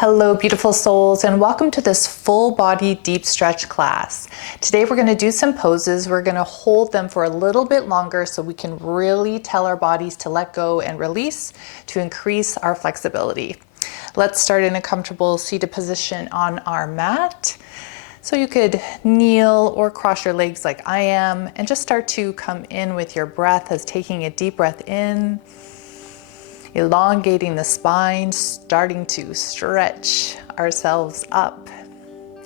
Hello, beautiful souls, and welcome to this full body deep stretch class. Today we're going to do some poses. We're going to hold them for a little bit longer so we can really tell our bodies to let go and release to increase our flexibility. Let's start in a comfortable seated position on our mat. So you could kneel or cross your legs like I am and just start to come in with your breath as taking a deep breath in, elongating the spine, starting to stretch ourselves up,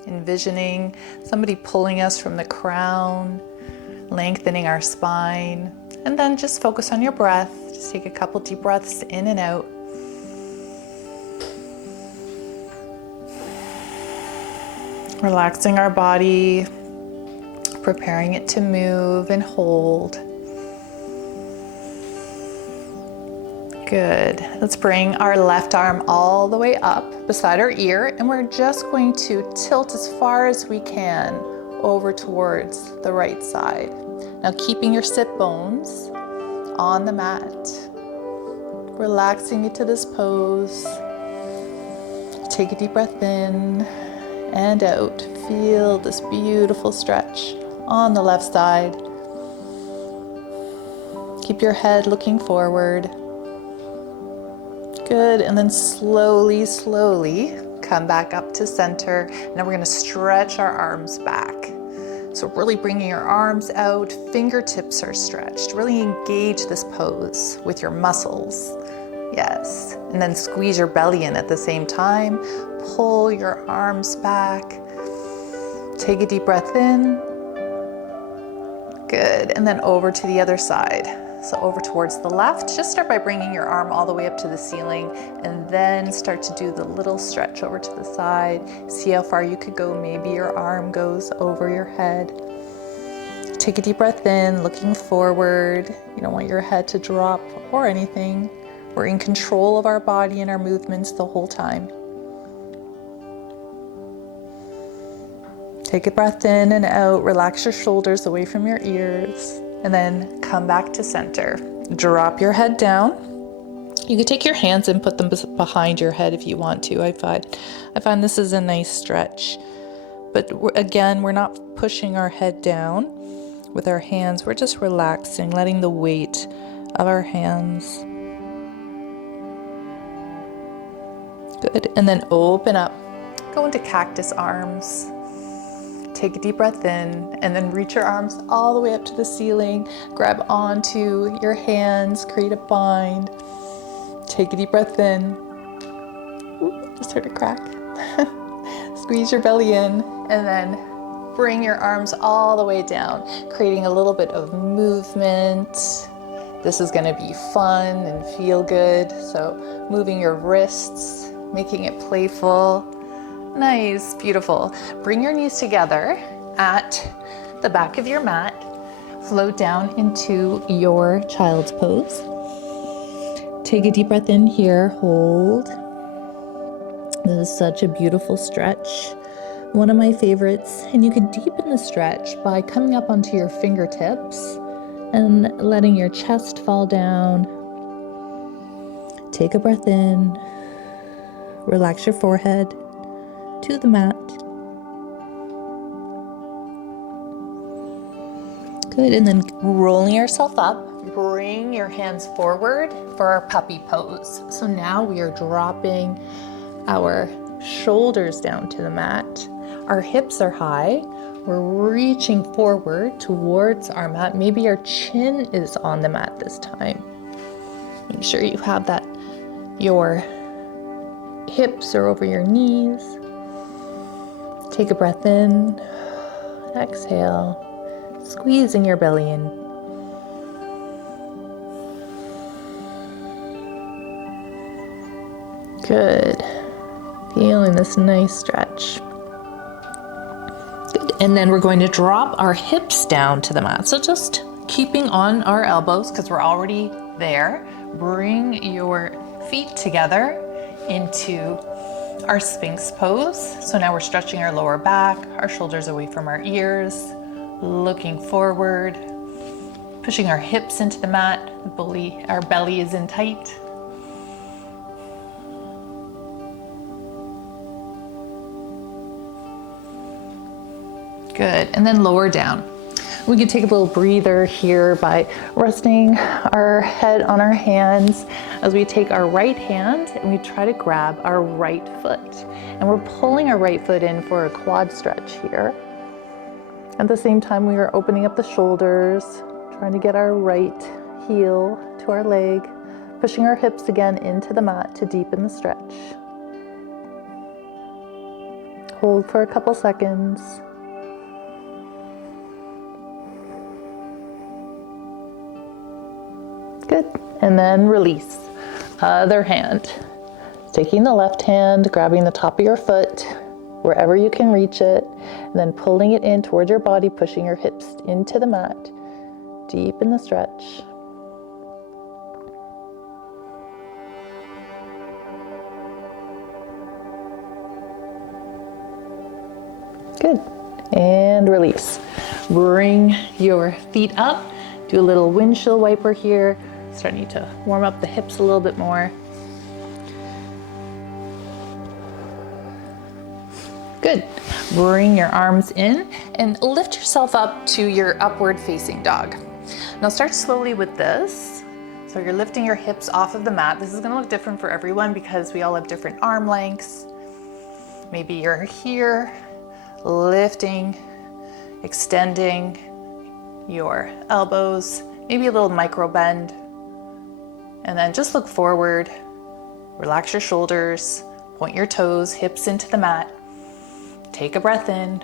envisioning somebody pulling us from the crown, lengthening our spine, and then just focus on your breath. Just take a couple deep breaths in and out. Relaxing our body, preparing it to move and hold. Good. Let's bring our left arm all the way up beside our ear, and we're just going to tilt as far as we can over towards the right side. Now keeping your sit bones on the mat, relaxing into this pose. Take a deep breath in and out. Feel this beautiful stretch on the left side. Keep your head looking forward. Good, and then slowly come back up to center. Now we're going to stretch our arms back. So really bringing your arms out, fingertips are stretched. Really engage this pose with your muscles. Yes, and then squeeze your belly in at the same time. Pull your arms back. Take a deep breath in. Good, and then over to the other side. So over towards the left, just start by bringing your arm all the way up to the ceiling and then start to do the little stretch over to the side. See how far you could go. Maybe your arm goes over your head. Take a deep breath in, looking forward. You don't want your head to drop or anything. We're in control of our body and our movements the whole time. Take a breath in and out. Relax your shoulders away from your ears. And then come back to center. Drop your head down. You could take your hands and put them behind your head if you want to. I find this is a nice stretch. But again, we're not pushing our head down with our hands. We're just relaxing, letting the weight of our hands. Good. And then open up. Go into cactus arms. Take a deep breath in and then reach your arms all the way up to the ceiling. Grab onto your hands, create a bind. Take a deep breath in. Ooh, just heard a crack. Squeeze your belly in and then bring your arms all the way down, creating a little bit of movement. This is going to be fun and feel good. So moving your wrists, making it playful. Nice, beautiful. Bring your knees together at the back of your mat. Float down into your child's pose. Take a deep breath in here, hold. This is such a beautiful stretch. One of my favorites. And you could deepen the stretch by coming up onto your fingertips and letting your chest fall down. Take a breath in. Relax your forehead to the mat. Good, and then rolling yourself up, bring your hands forward for our puppy pose. So now we are dropping our shoulders down to the mat. Our hips are high. We're reaching forward towards our mat. Maybe our chin is on the mat this time. Make sure you have that, your hips are over your knees. Take a breath in, exhale, squeezing your belly in. Good, feeling this nice stretch. Good, and then we're going to drop our hips down to the mat. So just keeping on our elbows because we're already there. Bring your feet together into our Sphinx pose. So now we're stretching our lower back, our shoulders away from our ears, looking forward, pushing our hips into the mat. Our belly is in tight. Good, and then lower down. We can take a little breather here by resting our head on our hands as we take our right hand and we try to grab our right foot. And we're pulling our right foot in for a quad stretch here. At the same time, we are opening up the shoulders, trying to get our right heel to our leg, pushing our hips again into the mat to deepen the stretch. Hold for a couple seconds. Good, and then release. Other hand. Taking the left hand, grabbing the top of your foot, wherever you can reach it, and then pulling it in towards your body, pushing your hips into the mat, deep in the stretch. Good, and release. Bring your feet up. Do a little windshield wiper here, starting to warm up the hips a little bit more. Good. Bring your arms in and lift yourself up to your upward facing dog. Now start slowly with this. So you're lifting your hips off of the mat. This is going to look different for everyone because we all have different arm lengths. Maybe you're here, lifting, extending your elbows, maybe a little micro bend, and then just look forward, relax your shoulders, point your toes, hips into the mat, take a breath in.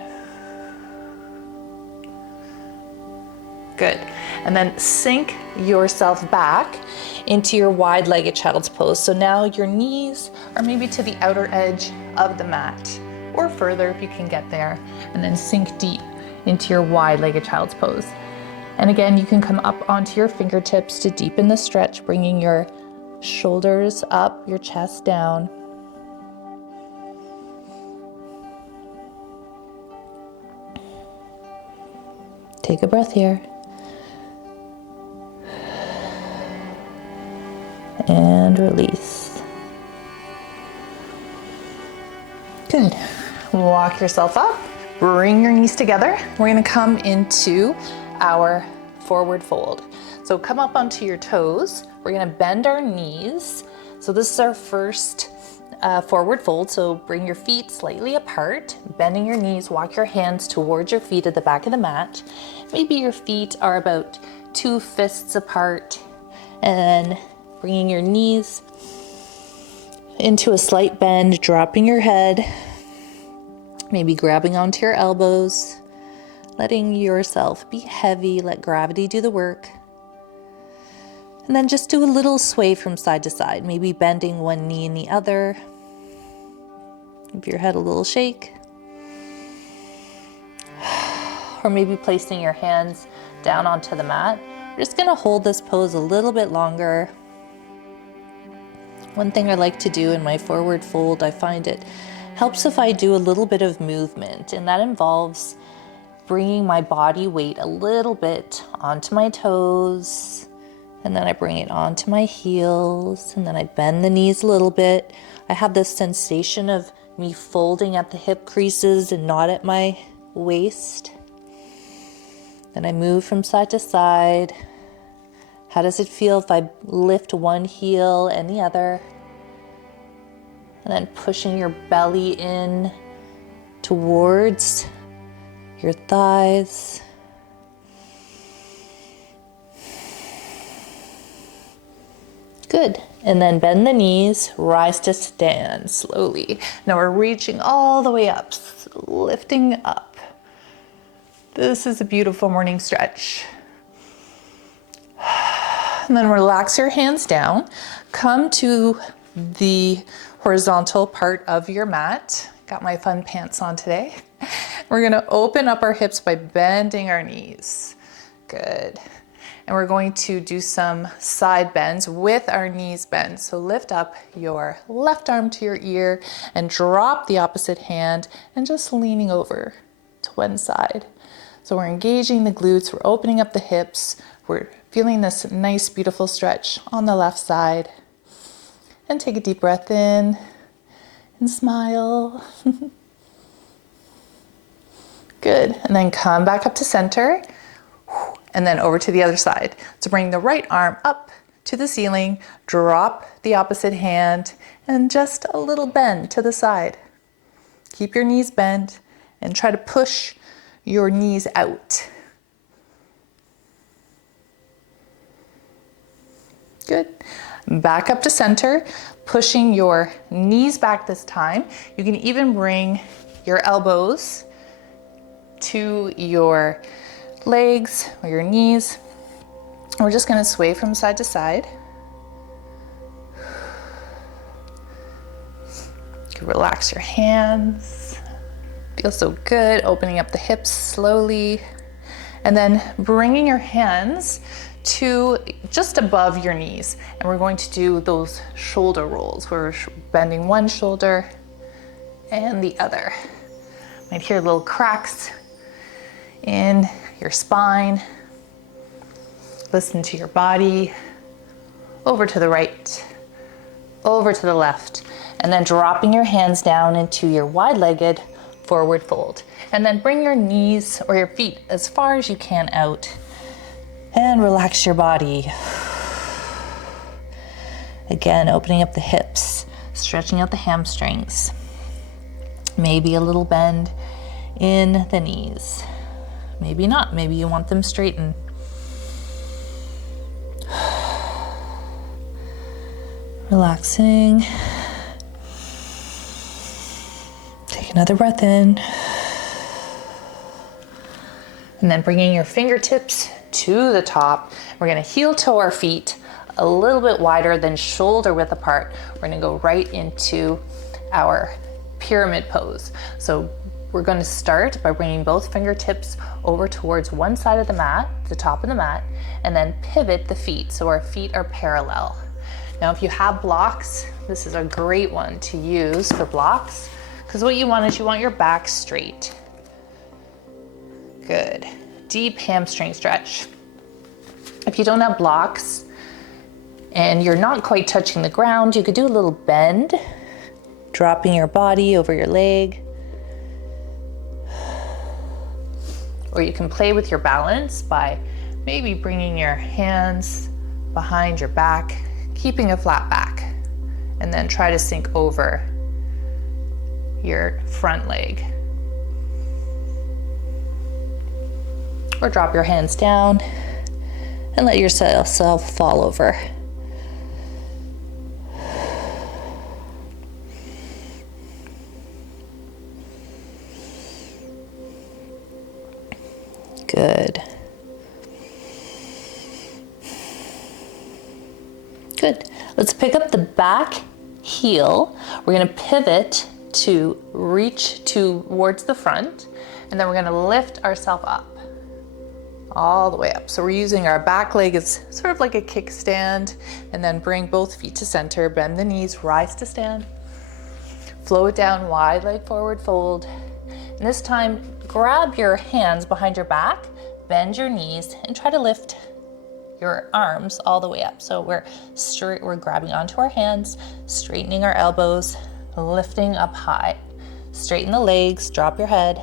Good, and then sink yourself back into your wide-legged child's pose. So now your knees are maybe to the outer edge of the mat, or further if you can get there, and then sink deep into your wide-legged child's pose. And again, you can come up onto your fingertips to deepen the stretch, bringing your shoulders up, your chest down. Take a breath here. And release. Good. Walk yourself up, bring your knees together. We're gonna come into our forward fold. So come up onto your toes. We're gonna bend our knees. So this is our first forward fold. So bring your feet slightly apart, bending your knees, walk your hands towards your feet at the back of the mat. Maybe your feet are about 2 fists apart, and then bringing your knees into a slight bend, dropping your head, maybe grabbing onto your elbows, letting yourself be heavy, let gravity do the work. And then just do a little sway from side to side, maybe bending one knee and the other. Give your head a little shake. Or maybe placing your hands down onto the mat. We're just gonna hold this pose a little bit longer. One thing I like to do in my forward fold, I find it helps if I do a little bit of movement, and that involves bringing my body weight a little bit onto my toes, and then I bring it onto my heels, and then I bend the knees a little bit. I have this sensation of me folding at the hip creases and not at my waist. Then I move from side to side. How does it feel if I lift one heel and the other? And then pushing your belly in towards your thighs. Good. And then bend the knees, rise to stand slowly. Now we're reaching all the way up, lifting up. This is a beautiful morning stretch. And then relax your hands down. Come to the horizontal part of your mat. Got my fun pants on today. We're gonna open up our hips by bending our knees. Good. And we're going to do some side bends with our knees bent. So lift up your left arm to your ear and drop the opposite hand and just leaning over to one side. So we're engaging the glutes, we're opening up the hips, we're feeling this nice, beautiful stretch on the left side. And take a deep breath in and smile. Good, and then come back up to center, and then over to the other side. So bring the right arm up to the ceiling, drop the opposite hand, and just a little bend to the side. Keep your knees bent and try to push your knees out. Good. Back up to center, pushing your knees back this time. You can even bring your elbows to your legs or your knees. We're just gonna sway from side to side. You can relax your hands. Feels so good, opening up the hips slowly. And then bringing your hands to just above your knees. And we're going to do those shoulder rolls. We're bending one shoulder and the other. Might hear little cracks in your spine. Listen to your body. Over to the right, over to the left, and then dropping your hands down into your wide-legged forward fold. And then bring your knees or your feet as far as you can out and relax your body. Again, opening up the hips, stretching out the hamstrings. Maybe a little bend in the knees. Maybe not, maybe you want them straightened. Relaxing. Take another breath in. And then bringing your fingertips to the top. We're gonna heel toe our feet a little bit wider than shoulder width apart. We're gonna go right into our pyramid pose. So we're going to start by bringing both fingertips over towards one side of the mat, the top of the mat, and then pivot the feet so our feet are parallel. Now, if you have blocks, this is a great one to use for blocks, because what you want is you want your back straight. Good. Deep hamstring stretch. If you don't have blocks and you're not quite touching the ground, you could do a little bend, dropping your body over your leg. Or you can play with your balance by maybe bringing your hands behind your back, keeping a flat back, and then try to sink over your front leg. Or drop your hands down and let yourself fall over. Good. Good. Let's pick up the back heel. We're going to pivot to reach towards the front, and then we're going to lift ourselves up all the way up. So we're using our back leg as sort of like a kickstand, and then bring both feet to center, bend the knees, rise to stand, flow it down, wide leg forward fold. And this time, grab your hands behind your back, bend your knees, and try to lift your arms all the way up. So we're grabbing onto our hands, straightening our elbows, lifting up high. Straighten the legs, drop your head.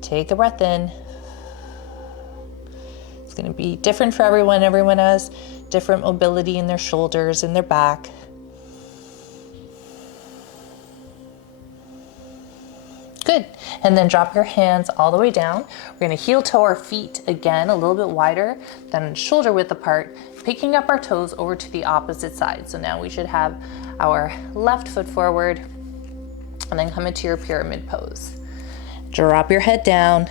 Take a breath in. It's gonna be different for everyone. Everyone has different mobility in their shoulders and their back. Good. And then drop your hands all the way down. We're going to heel toe our feet again, a little bit wider than shoulder width apart, picking up our toes over to the opposite side. So now we should have our left foot forward and then come into your pyramid pose. Drop your head down.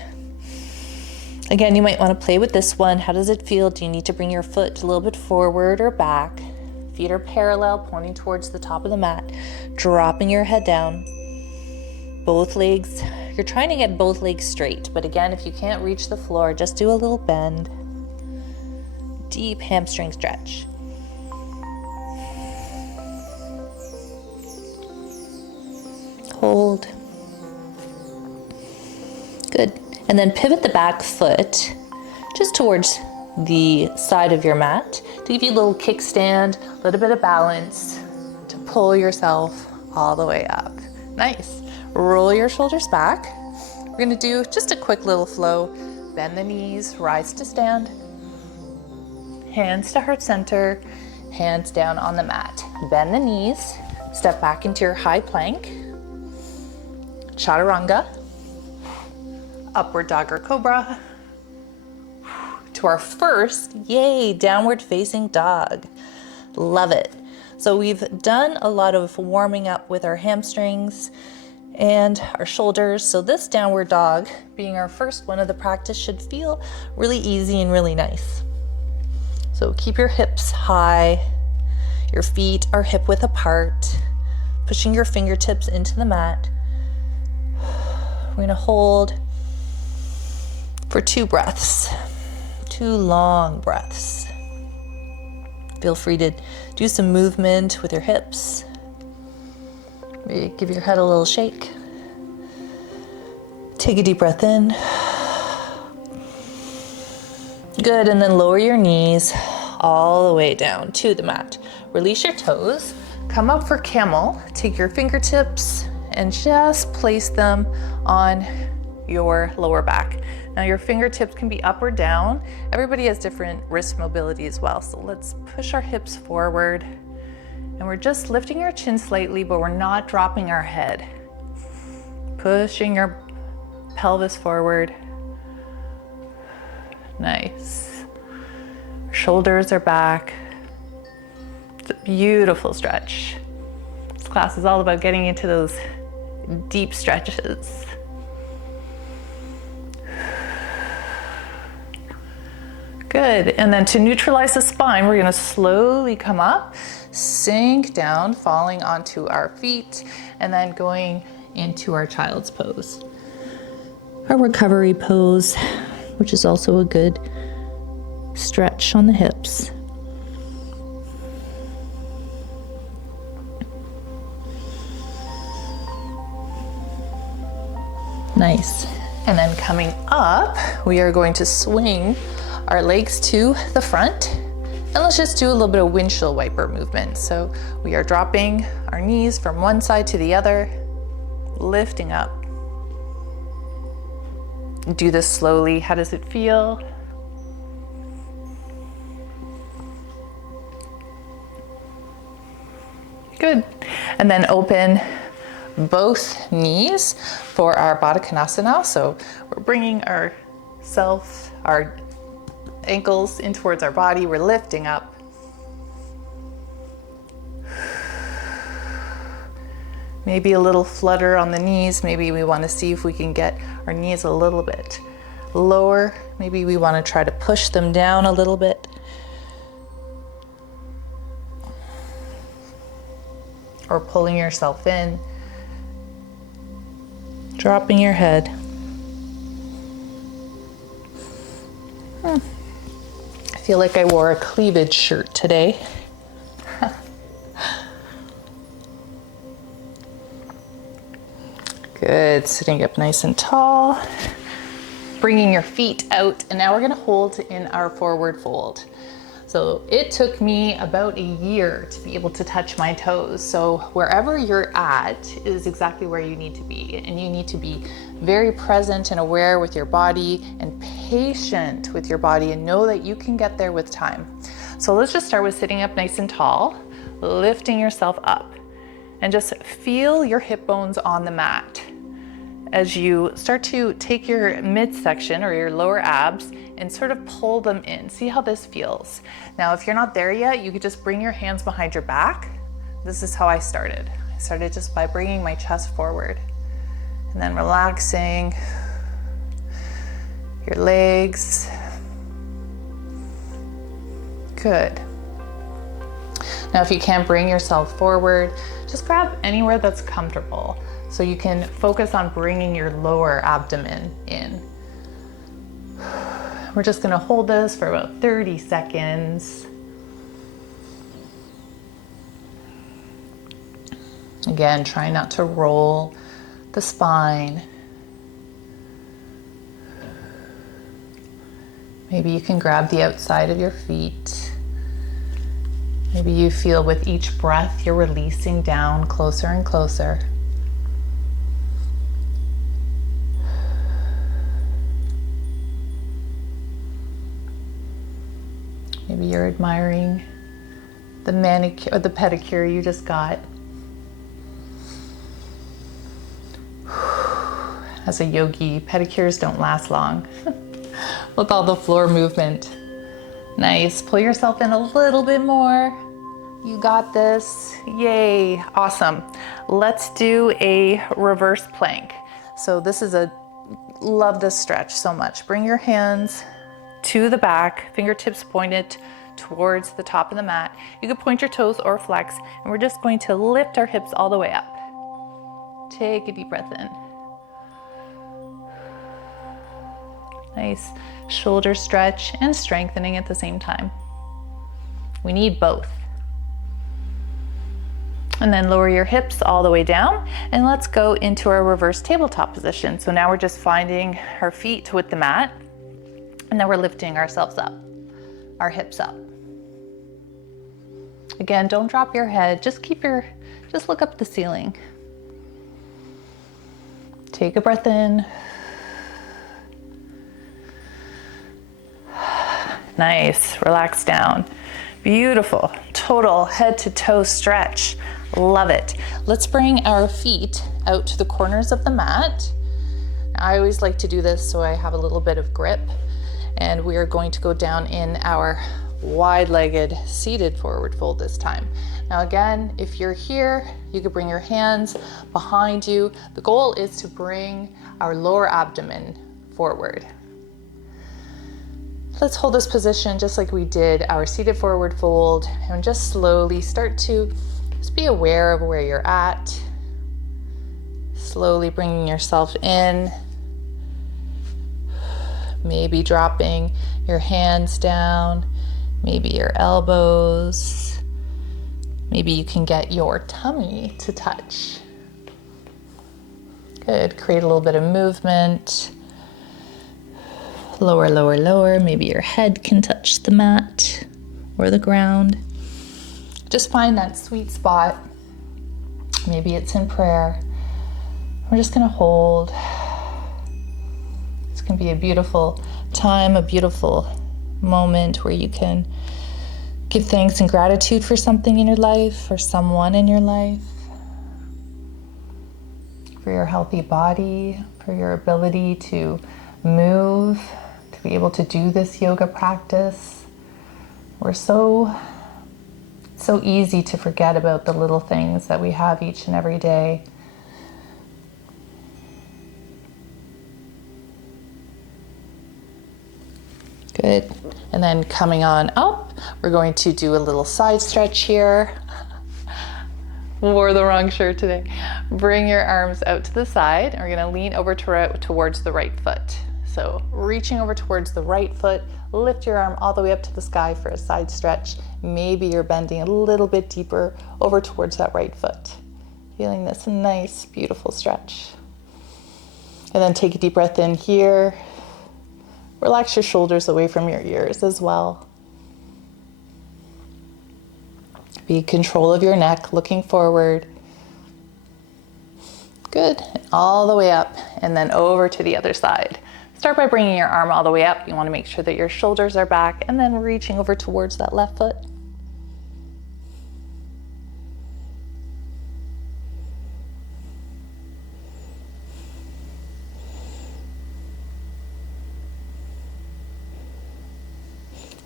Again, you might want to play with this one. How does it feel? Do you need to bring your foot a little bit forward or back? Feet are parallel, pointing towards the top of the mat, dropping your head down. Both legs, you're trying to get both legs straight, but again, if you can't reach the floor, just do a little bend. Deep hamstring stretch. Hold. Good. And then pivot the back foot just towards the side of your mat to give you a little kickstand, a little bit of balance to pull yourself all the way up. Nice. Roll your shoulders back, We're gonna do just a quick little flow. Bend the knees, rise to stand. Hands to heart center, hands down on the mat. Bend the knees, step back into your high plank. Chaturanga, upward dog or cobra. To our first, yay, downward facing dog. Love it. So we've done a lot of warming up with our hamstrings and our shoulders. So this downward dog, being our first one of the practice, should feel really easy and really nice. So keep your hips high, your feet are hip width apart, pushing your fingertips into the mat. We're gonna hold for 2 breaths, 2 long breaths. Feel free to do some movement with your hips. Maybe give your head a little shake. Take a deep breath in. Good, and then lower your knees all the way down to the mat. Release your toes, come up for camel, take your fingertips and just place them on your lower back. Now your fingertips can be up or down. Everybody has different wrist mobility as well. So let's push our hips forward and we're just lifting our chin slightly, but we're not dropping our head. Pushing your pelvis forward. Nice. Shoulders are back. It's a beautiful stretch. This class is all about getting into those deep stretches. Good, and then to neutralize the spine, we're gonna slowly come up, sink down, falling onto our feet, and then going into our child's pose. Our recovery pose, which is also a good stretch on the hips. Nice. And then coming up, we are going to swing our legs to the front. And let's just do a little bit of windshield wiper movement. So we are dropping our knees from one side to the other, lifting up. Do this slowly. How does it feel? Good. And then open both knees for our Baddha Konasana. So we're bringing our ankles in towards our body. We're lifting up. Maybe a little flutter on the knees. Maybe we want to see if we can get our knees a little bit lower. Maybe we want to try to push them down a little bit. Or pulling yourself in. Dropping your head. I feel like I wore a cleavage shirt today. Good, sitting up nice and tall. Bringing your feet out, and now we're gonna hold in our forward fold. So it took me about a year to be able to touch my toes. So wherever you're at is exactly where you need to be. And you need to be very present and aware with your body and patient with your body and know that you can get there with time. So let's just start with sitting up nice and tall, lifting yourself up, and just feel your hip bones on the mat. As you start to take your midsection or your lower abs and sort of pull them in. See how this feels. Now, if you're not there yet, you could just bring your hands behind your back. This is how I started. I started just by bringing my chest forward and then relaxing your legs. Good. Now, if you can't bring yourself forward, just grab anywhere that's comfortable. So you can focus on bringing your lower abdomen in. We're just gonna hold this for about 30 seconds. Again, try not to roll the spine. Maybe you can grab the outside of your feet. Maybe you feel with each breath you're releasing down closer and closer. Maybe you're admiring the manicure or the pedicure you just got. As a yogi, pedicures don't last long with all the floor movement. Nice. Pull yourself in a little bit more. You got this. Yay. Awesome. Let's do a reverse plank. So this is love this stretch so much. Bring your hands to the back, fingertips pointed towards the top of the mat. You can point your toes or flex, and we're just going to lift our hips all the way up. Take a deep breath in. Nice shoulder stretch and strengthening at the same time. We need both. And then lower your hips all the way down, and let's go into our reverse tabletop position. So now we're just finding our feet with the mat, and then we're lifting ourselves up, our hips up. Again, don't drop your head, just look up at the ceiling. Take a breath in. Nice, relax down. Beautiful, total head to toe stretch. Love it. Let's bring our feet out to the corners of the mat. I always like to do this so I have a little bit of grip. And we are going to go down in our wide-legged seated forward fold this time. Now again, if you're here, you could bring your hands behind you. The goal is to bring our lower abdomen forward. Let's hold this position just like we did our seated forward fold, and just slowly start to just be aware of where you're at. Slowly bringing yourself in. Maybe dropping your hands down, maybe your elbows. Maybe you can get your tummy to touch. Good, create a little bit of movement. Lower, lower, lower. Maybe your head can touch the mat or the ground. Just find that sweet spot. Maybe it's in prayer. We're just gonna hold. It's gonna be a beautiful time, a beautiful moment where you can give thanks and gratitude for something in your life, for someone in your life, for your healthy body, for your ability to move, to be able to do this yoga practice. We're so easy to forget about the little things that we have each and every day. Good. And then coming on up, we're going to do a little side stretch here. Wore the wrong shirt today. Bring your arms out to the side, and we're going to lean over towards the right foot. So reaching over towards the right foot, lift your arm all the way up to the sky for a side stretch. Maybe you're bending a little bit deeper over towards that right foot. Feeling this nice, beautiful stretch. And then take a deep breath in here. Relax your shoulders away from your ears as well. Be in control of your neck, looking forward. Good. All the way up and then over to the other side. Start by bringing your arm all the way up. You want to make sure that your shoulders are back, and then reaching over towards that left foot.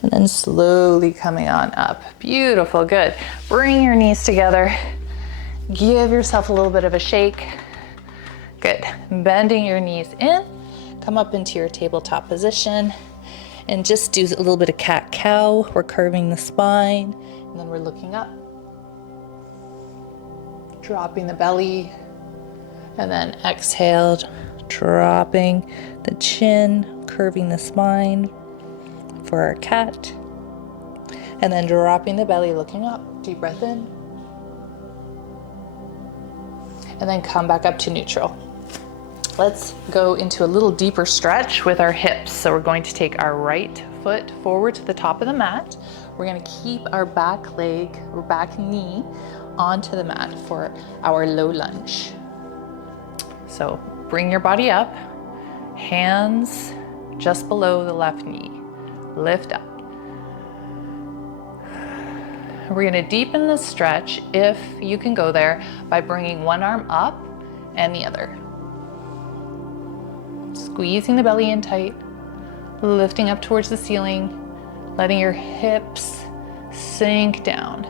And then slowly coming on up. Beautiful, good. Bring your knees together. Give yourself a little bit of a shake. Good. Bending your knees in. Come up into your tabletop position and just do a little bit of cat-cow. We're curving the spine, and then we're looking up. Dropping the belly, and then exhaled, dropping the chin, curving the spine for our cat, and then dropping the belly, looking up. Deep breath in, and then come back up to neutral. Let's go into a little deeper stretch with our hips. So we're going to take our right foot forward to the top of the mat. We're going to keep our back leg or back knee onto the mat for our low lunge. So bring your body up, hands just below the left knee. Lift up. we're gonna deepen the stretch, if you can go there, by bringing one arm up and the other. Squeezing the belly in tight, lifting up towards the ceiling, letting your hips sink down.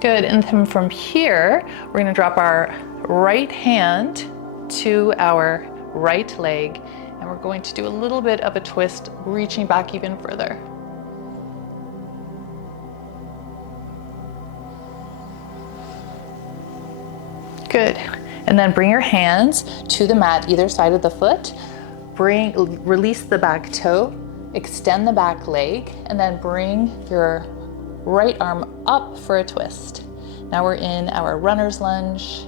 Good, and then from here, we're gonna drop our right hand to our right leg, and we're going to do a little bit of a twist, reaching back even further. Good, and then bring your hands to the mat, either side of the foot. Release the back toe, extend the back leg, and then bring your right arm up for a twist. Now we're in our runner's lunge.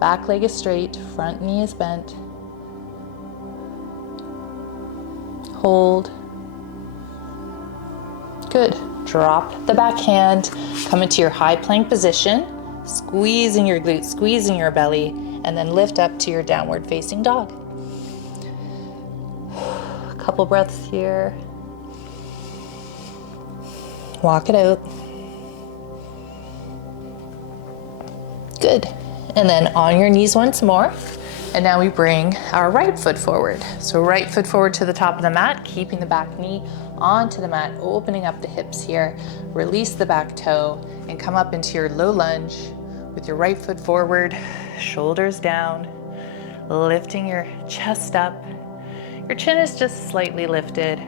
Back leg is straight, front knee is bent. Hold. Good. Drop the back hand, come into your high plank position, squeezing your glutes, squeezing your belly, and then lift up to your downward facing dog. A couple breaths here. Walk it out. Good. And then on your knees once more. And now we bring our right foot forward. So right foot forward to the top of the mat, keeping the back knee onto the mat, opening up the hips here. Release the back toe and come up into your low lunge with your right foot forward, shoulders down, lifting your chest up. Your chin is just slightly lifted.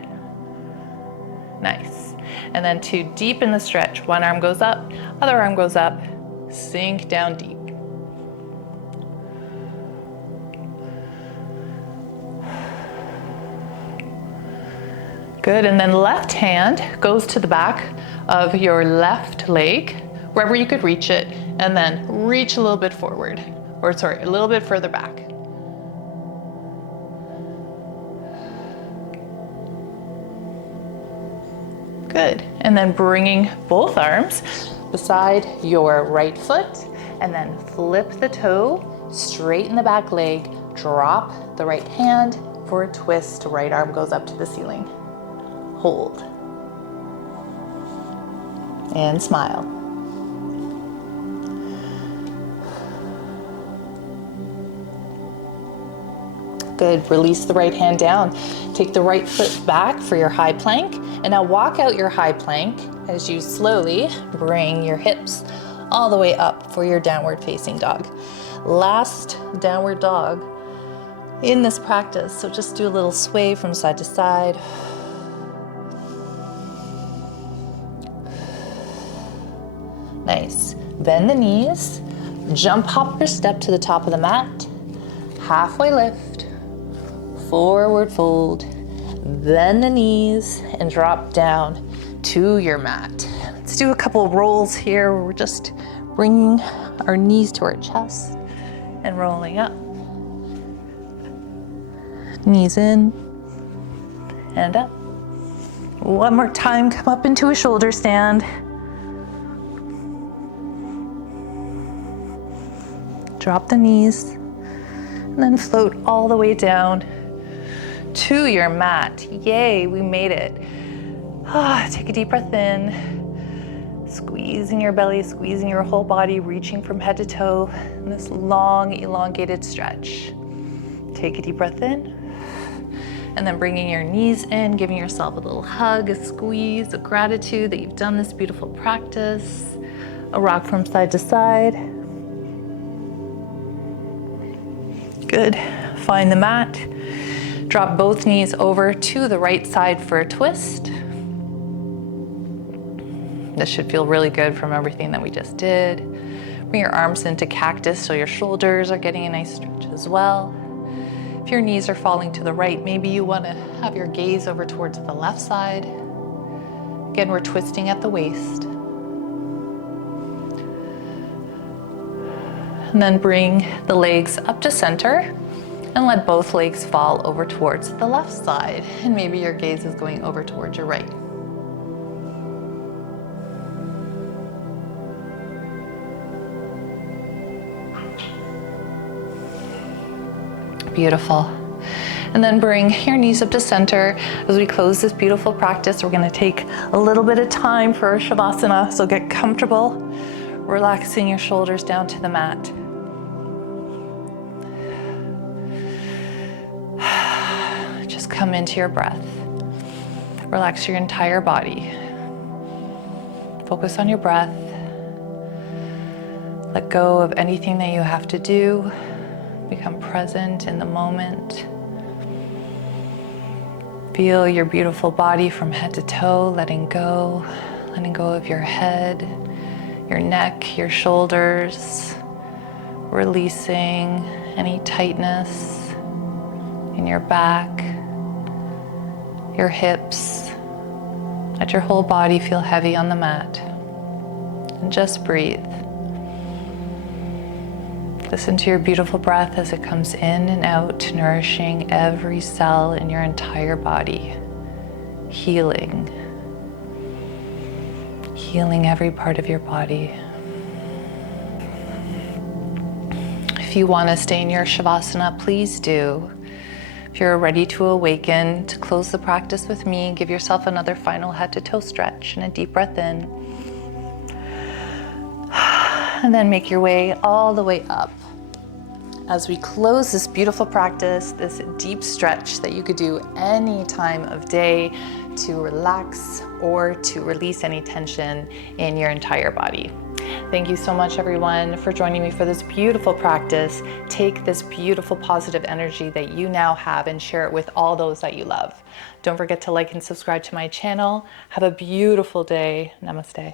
Nice. And then to deepen the stretch, one arm goes up, other arm goes up, sink down deep. Good, and then left hand goes to the back of your left leg, wherever you could reach it, and then reach a little bit forward, or sorry, a little bit further back. Good, and then bringing both arms beside your right foot, and then flip the toe, straighten the back leg, drop the right hand for a twist, right arm goes up to the ceiling. Hold. And smile. Good, release the right hand down. Take the right foot back for your high plank, and now walk out your high plank as you slowly bring your hips all the way up for your downward facing dog. Last downward dog in this practice, so just do a little sway from side to side. Nice. Bend the knees, jump, hop, or step to the top of the mat, halfway lift, forward fold, bend the knees, and drop down to your mat. Let's do a couple of rolls here where we're just bringing our knees to our chest and rolling up. Knees in and up. One more time, come up into a shoulder stand. Drop the knees, and then float all the way down to your mat. Yay, we made it. Take a deep breath in, squeezing your belly, squeezing your whole body, reaching from head to toe in this long, elongated stretch. Take a deep breath in, and then bringing your knees in, giving yourself a little hug, a squeeze, a gratitude that you've done this beautiful practice. A rock from side to side. Good. Find the mat. Drop both knees over to the right side for a twist. This should feel really good from everything that we just did. Bring your arms into cactus so your shoulders are getting a nice stretch as well. If your knees are falling to the right, maybe you want to have your gaze over towards the left side. Again, we're twisting at the waist. And then bring the legs up to center and let both legs fall over towards the left side. And maybe your gaze is going over towards your right. Beautiful. And then bring your knees up to center. As we close this beautiful practice, we're gonna take a little bit of time for our Shavasana, so get comfortable, relaxing your shoulders down to the mat. Just come into your breath. Relax your entire body. Focus on your breath. Let go of anything that you have to do. Become present in the moment. Feel your beautiful body from head to toe, letting go of your head, your neck, your shoulders, releasing any tightness in your back, your hips. Let your whole body feel heavy on the mat. And just breathe. Listen to your beautiful breath as it comes in and out, nourishing every cell in your entire body, healing every part of your body. If you want to stay in your Shavasana, please do. If you're ready to awaken, to close the practice with me, give yourself another final head to toe stretch and a deep breath in. And then make your way all the way up. As we close this beautiful practice, this deep stretch that you could do any time of day to relax or to release any tension in your entire body. Thank you so much, everyone, for joining me for this beautiful practice. Take this beautiful positive energy that you now have and share it with all those that you love. Don't forget to like and subscribe to my channel. Have a beautiful day. Namaste.